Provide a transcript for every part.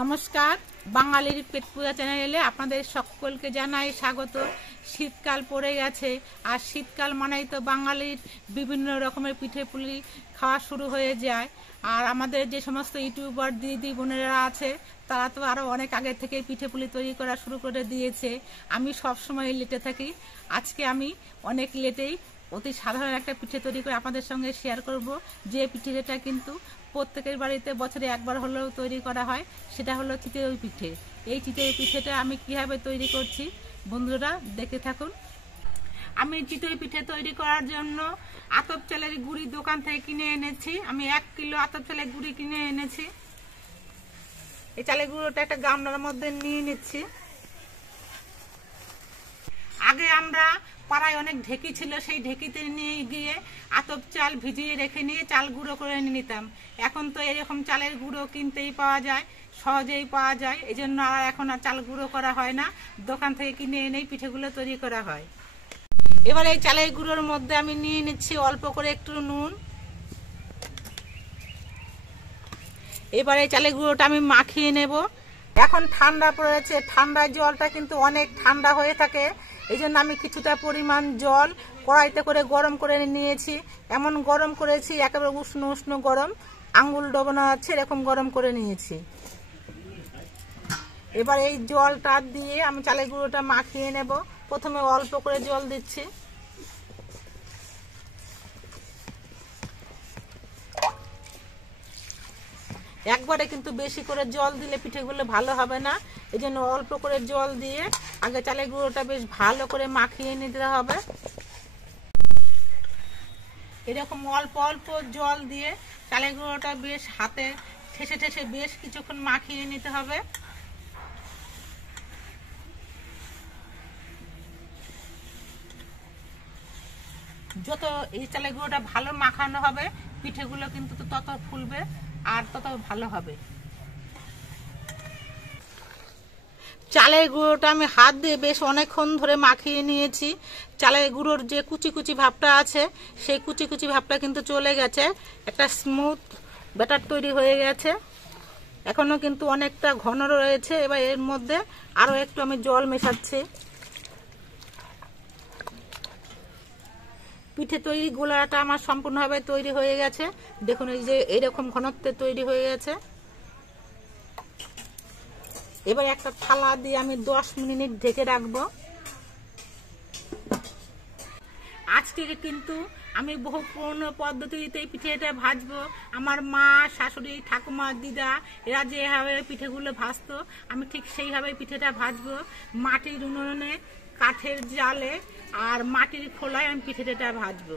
নমস্কার, বাঙালির পেট পূজা চ্যানেলে আপনাদের সকলকে জানাই স্বাগত। শীতকাল পড়ে গেছে, আর শীতকাল মানেই তো বাঙালির বিভিন্ন রকমের পিঠে পুলি খাওয়া শুরু হয়ে যায়। আর আমাদের যে সমস্ত ইউটিউবার দিদি বোনেরা আছে, তারা তো আরও অনেক আগে থেকে পিঠে পুলি তৈরি করা শুরু করে দিয়েছে। আমি সবসময় লেটে থাকি। আজকে আমি অনেক লেটেই অতি সাধারণ একটা পিঠে তৈরি করে আপনাদের সঙ্গে শেয়ার করব, যে পিঠেটা কিন্তু প্রত্যেকের বাড়িতে বছরে একবার হলেও তৈরি করা হয়। সেটা হলো চিতই পিঠে। এই চিতই পিঠেটা আমি কিভাবে তৈরি করছি বন্ধুরা দেখে থাকুন। আমি চিতই পিঠে তৈরি করার জন্য আতপ চালের গুঁড়ি দোকান থেকে কিনে এনেছি। আমি 1 কিলো আতপ চালের গুঁড়ি কিনে এনেছি। এই চালের গুঁড়োটা একটা গামলার মধ্যে নিয়ে নিচ্ছি। আগে আমরা পাড়ায় অনেক ঢেকি ছিল, সেই ঢেকিতে নিয়ে গিয়ে আতপ চাল ভিজিয়ে রেখে নিয়ে চাল গুঁড়ো করে নিতাম। এখন তো এরকম চালের গুঁড়ো কিনতেই পাওয়া যায়, সহজেই পাওয়া যায়। এই জন্য আর এখন আর চাল গুঁড়ো করা হয় না, দোকান থেকে কিনে এনেই পিঠেগুলো তৈরি করা হয়। এবার এই চালের গুঁড়োর মধ্যে আমি নিয়ে নিচ্ছি অল্প করে একটু নুন। এবার এই চালের গুঁড়োটা আমি মাখিয়ে নেব। এখন ঠান্ডা পড়েছে, ঠান্ডার জলটা কিন্তু অনেক ঠান্ডা হয়ে থাকে। এই জন্য আমি কিছুটা পরিমাণ জল কড়াইতে করে গরম করে নিয়েছি। এমন গরম করেছি একেবারে উষ্ণ উষ্ণ গরম, আঙ্গুল ডোবানো আছে এরকম গরম করে নিয়েছি। এবার এই জলটা দিয়ে আমি চালের গুঁড়োটা মাখিয়ে নেব। প্রথমে অল্প করে জল দিচ্ছি। একবারে কিন্তু বেশি করে জল দিলে পিঠেগুলো ভালো হবে না। এই জন্য অল্প করে জল দিয়ে আগে চালের গুঁড়োটা বেশ ভালো করে মাখিয়ে নিতে হবে। এরকম অল্প অল্প জল দিয়ে চালের গুঁড়োটা বেশ হাতে ঠেসে ঠেসে বেশ কিছুক্ষণ মাখিয়ে নিতে হবে। যত এই চালের গুঁড়োটা ভালো মাখানো হবে, পিঠেগুলো কিন্তু তত ফুলবে আর তত ভালো হবে। চালের গুঁড়োটা আমি হাত দিয়ে বেশ অনেকক্ষণ ধরে মাখিয়ে নিয়েছি। চালের গুঁড়োর যে কুচি কুচি ভাবটা আছে, সেই কুচি কুচি ভাবটা কিন্তু চলে গেছে। একটা স্মুথ ব্যাটার তৈরি হয়ে গেছে। এখনো কিন্তু অনেকটা ঘন রয়েছে। এবার এর মধ্যে আরও একটু আমি জল মেশাচ্ছি। পিঠে তৈরি গোলাটা আমার সম্পূর্ণভাবে তৈরি হয়ে গেছে। দেখুন এই যে এইরকম ঘনত্বে তৈরি হয়ে গেছে। এবার একটা থালা দিয়ে আমি 10 মিনিট ঢেকে রাখবো। আজকে কিন্তু আমি বহু পুরনো পদ্ধতিতে পিঠেটা ভাজবো। আমার মা, শাশুড়ি, ঠাকুমা, দিদা এরা যেভাবে পিঠেগুলো ভাজতো, আমি ঠিক সেইভাবে পিঠেটা ভাজবো। মাটির উনুনে, কাঠের জালে আর মাটির খোলায় আমি পিঠেটা ভাজবো।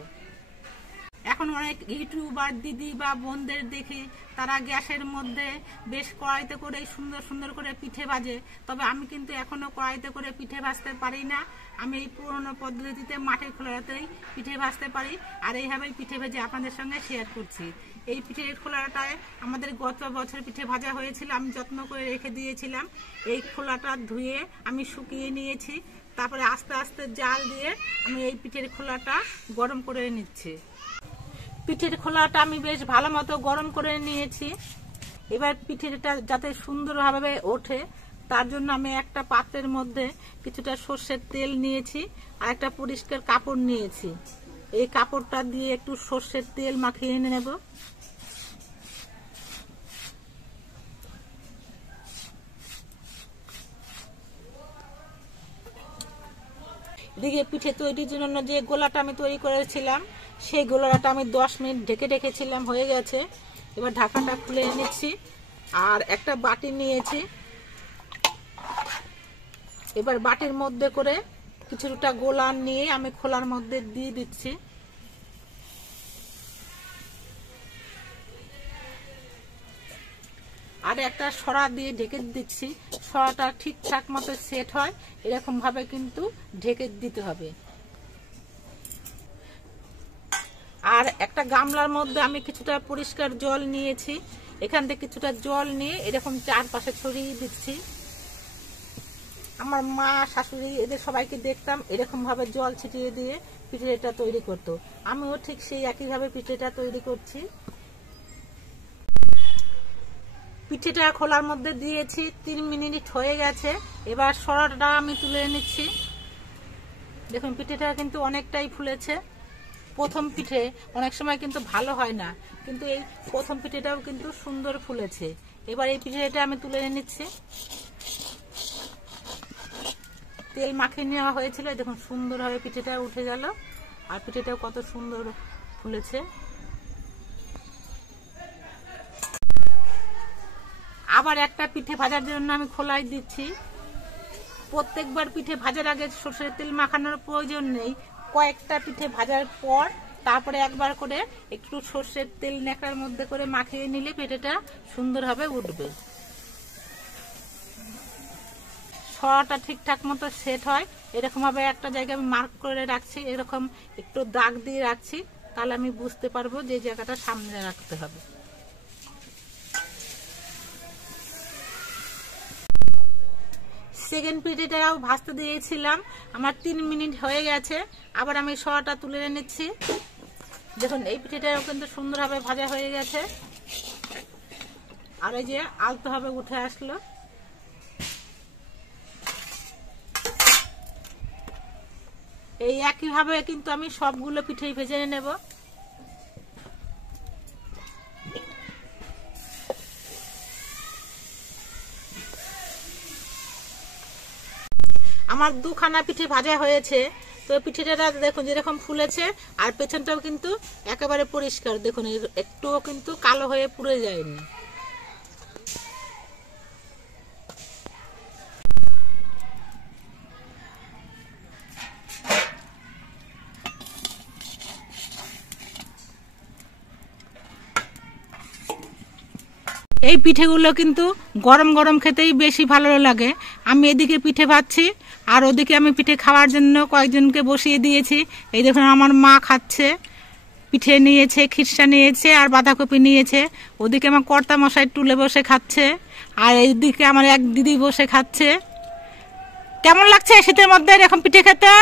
এখন অনেক ইউটিউবার দিদি বা বোনদের দেখি তারা গ্যাসের মধ্যে বেশ কড়াইতে করে সুন্দর সুন্দর করে পিঠে ভাজে। তবে আমি কিন্তু এখনো কড়াইতে করে পিঠে ভাজতে পারি না। আমি এই পুরনো পদ্ধতিতে মাটির খোলাতেই পিঠে ভাজতে পারি, আর এইভাবেই পিঠে ভেজে আপনাদের সঙ্গে শেয়ার করছি। এই পিঠের খোলাটায় আমাদের গত বছর পিঠে ভাজা হয়েছিল, আমি যত্ন করে রেখে দিয়েছিলাম। এই খোলাটা ধুয়ে আমি শুকিয়ে নিয়েছি। তারপরে আস্তে আস্তে জাল দিয়ে আমি এই পিঠের খোলাটা গরম করে নিচ্ছি। পিঠের খোলাটা আমি বেশ ভালো মতো গরম করে নিয়েছি। এবার পিঠেটা যাতে সুন্দরভাবে ওঠে, তার জন্য আমি একটা পাত্রের মধ্যে কিছুটা সর্ষের তেল নিয়েছি আর একটা পরিষ্কার কাপড় নিয়েছি। এই কাপড়টা দিয়ে একটু সর্ষের তেল মাখিয়ে নেব। এদিকে পিঠে তৈরির জন্য যে গোলাটা আমি তৈরি করেছিলাম, সেই গোলাটা আমি 10 মিনিট ঢেকে রেখেছিলাম, হয়ে গেছে। এবার ঢাকাটা খুলে নিচ্ছি আর একটা বাটি নিয়েছি। এবার বাটির মধ্যে করে কিছুটা গোলা নিয়ে আমি খোলার মধ্যে দিয়ে দিচ্ছি। আর একটা সরা দিয়ে ঢেকে দিচ্ছি। সরাটা ঠিকঠাক মতো সেট হয় এরকম ভাবে কিন্তু ঢেকে দিতে হবে। আর একটা গামলার মধ্যে আমি কিছুটা পরিষ্কার জল নিয়েছি। এখান থেকে কিছুটা জল নিয়ে এরকম চারপাশে ছড়িয়ে দিচ্ছি। আমার মা, শাশুড়ি এদের সবাইকে দেখতাম এরকম ভাবে জল ছিটিয়ে দিয়ে পিঠেটা তৈরি করতো। আমিও ঠিক সেই একইভাবে পিঠেটা তৈরি করছি। পিঠেটা খোলার মধ্যে দিয়েছি, 3 মিনিট হয়ে গেছে। এবার সরাটা আমি তুলে নিচ্ছি। দেখুন পিঠেটা কিন্তু অনেকটাই ফুলেছে। প্রথম পিঠে অনেক সময় কিন্তু ভালো হয় না, কিন্তু এই প্রথম পিঠেটাও কিন্তু সুন্দর ফুলেছে। এবার এই পিঠেটা আমি তুলে নিচ্ছি। তেল মাখিয়ে নেওয়া হয়েছিল, দেখুন সুন্দরভাবে পিঠেটা উঠে গেল, আর পিঠেটাও কত সুন্দর ফুলেছে। আবার একটা পিঠে ভাজার জন্য আমি খোলাই দিচ্ছি। প্রত্যেকবার পিঠে ভাজার আগে সরষের তেল মাখানোর প্রয়োজন নেই। কয়েকটা পিঠে ভাজার পর তারপরে একবার করে একটু সরষের তেল ন্যাকড়ার মধ্যে করে মাখিয়ে নিলে পিঠেটা সুন্দরভাবে উঠবে। সরাটা ঠিকঠাক মতো সেট হয়, এরকম ভাবে একটা জায়গায় আমি মার্ক করে রাখছি, এরকম একটু দাগ দিয়ে রাখছি, তাহলে আমি বুঝতে পারবো যে জায়গাটা সামনে রাখতে হবে। সেকেন্ড পিঠেটাও ভাজতে দিয়েছিলাম, আমার 3 মিনিট হয়ে গেছে। আবার আমি সরাটা তুলে নিচ্ছি। দেখুন এই পিঠেটাও কিন্তু সুন্দরভাবে ভাজা হয়ে গেছে, আর এই যে আলতোভাবে উঠে আসলো। এই একইভাবে কিন্তু আমি সবগুলো পিঠেই ভেজে নেব। আমার 2খানা পিঠে ভাজা হয়েছে। তো পিঠেটা দেখুন যেরকম ফুলেছে, আর পেছনটাও কিন্তু একেবারে পরিষ্কার, দেখুন একটুও কিন্তু কালো হয়ে পুড়ে যায়নি। এই পিঠেগুলো কিন্তু গরম গরম খেতেই বেশি ভালো লাগে। আমি এদিকে পিঠে ভাজছি, আর ওদিকে আমি পিঠে খাওয়ার জন্য কয়েকজনকে বসিয়ে দিয়েছি। এই দেখুন আমার মা খাচ্ছে, পিঠে নিয়েছে, খিরসা নিয়েছে, আর বাঁধাকপি নিয়েছে। ওদিকে আমার কর্তা মশাই টুলে বসে খাচ্ছে, আর এইদিকে আমার এক দিদি বসে খাচ্ছে। কেমন লাগছে শীতের মধ্যে এরকম পিঠে খেতে?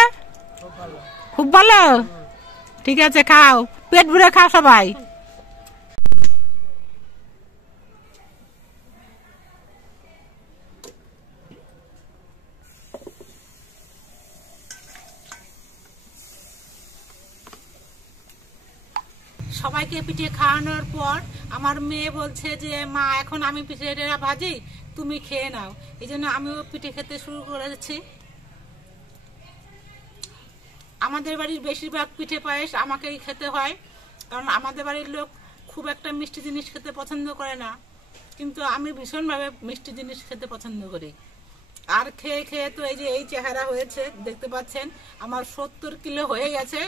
খুব ভালো। ঠিক আছে, খাও, পেট ভরে খাও সবাই। সবাইকে পিঠে খাওয়ানোর পর আমার মেয়ে বলছে যে মা এখন আমি পিঠেটা ভাজি, তুমি খেয়ে নাও। এই জন্য আমিও পিঠে খেতে শুরু করেছি। আমাদের বাড়ির বেশিরভাগ পিঠে পায়েস আমাকেই খেতে হয়, কারণ আমাদের বাড়ির লোক খুব একটা মিষ্টি জিনিস খেতে পছন্দ করে না, কিন্তু আমি ভীষণভাবে মিষ্টি জিনিস খেতে পছন্দ করি। আর খেয়ে খেয়ে তো এই যে এই চেহারা হয়েছে, দেখতে পাচ্ছেন আমার 70 কিলো হয়ে গেছে।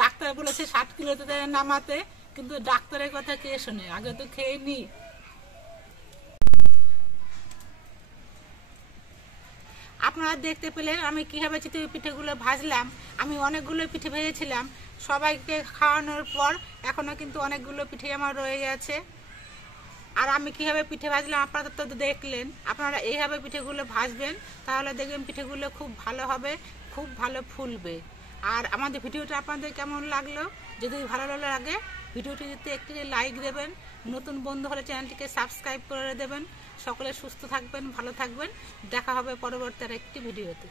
ডাক্তার বলেছে 60 কিলোতে নামাতে, কিন্তু ডাক্তারের কথা কে শোনে, আগে তো খেয়ে নি। আপনারা দেখতে পেলেন আমি কিভাবে চিতই পিঠেগুলো ভাজলাম। আমি অনেকগুলো পিঠে ভেজেছিলাম, সবাইকে খাওয়ানোর পর এখনো কিন্তু অনেকগুলো পিঠে আমার রয়ে গেছে। আর আমি কিভাবে পিঠে ভাজলাম আপনারা তো দেখলেন। আপনারা এইভাবে পিঠেগুলো ভাজবেন, তাহলে দেখবেন পিঠেগুলো খুব ভালো হবে, খুব ভালো ফুলবে। আর আমাদের ভিডিওটা আপনাদের কেমন লাগলো? যদি ভালো লাগে ভিডিওটিতে একটি লাইক দেবেন, নতুন বন্ধু হলে চ্যানেলটিকে সাবস্ক্রাইব করে দেবেন। সকলে সুস্থ থাকবেন, ভালো থাকবেন। দেখা হবে পরবর্তী আরেকটি ভিডিওতে।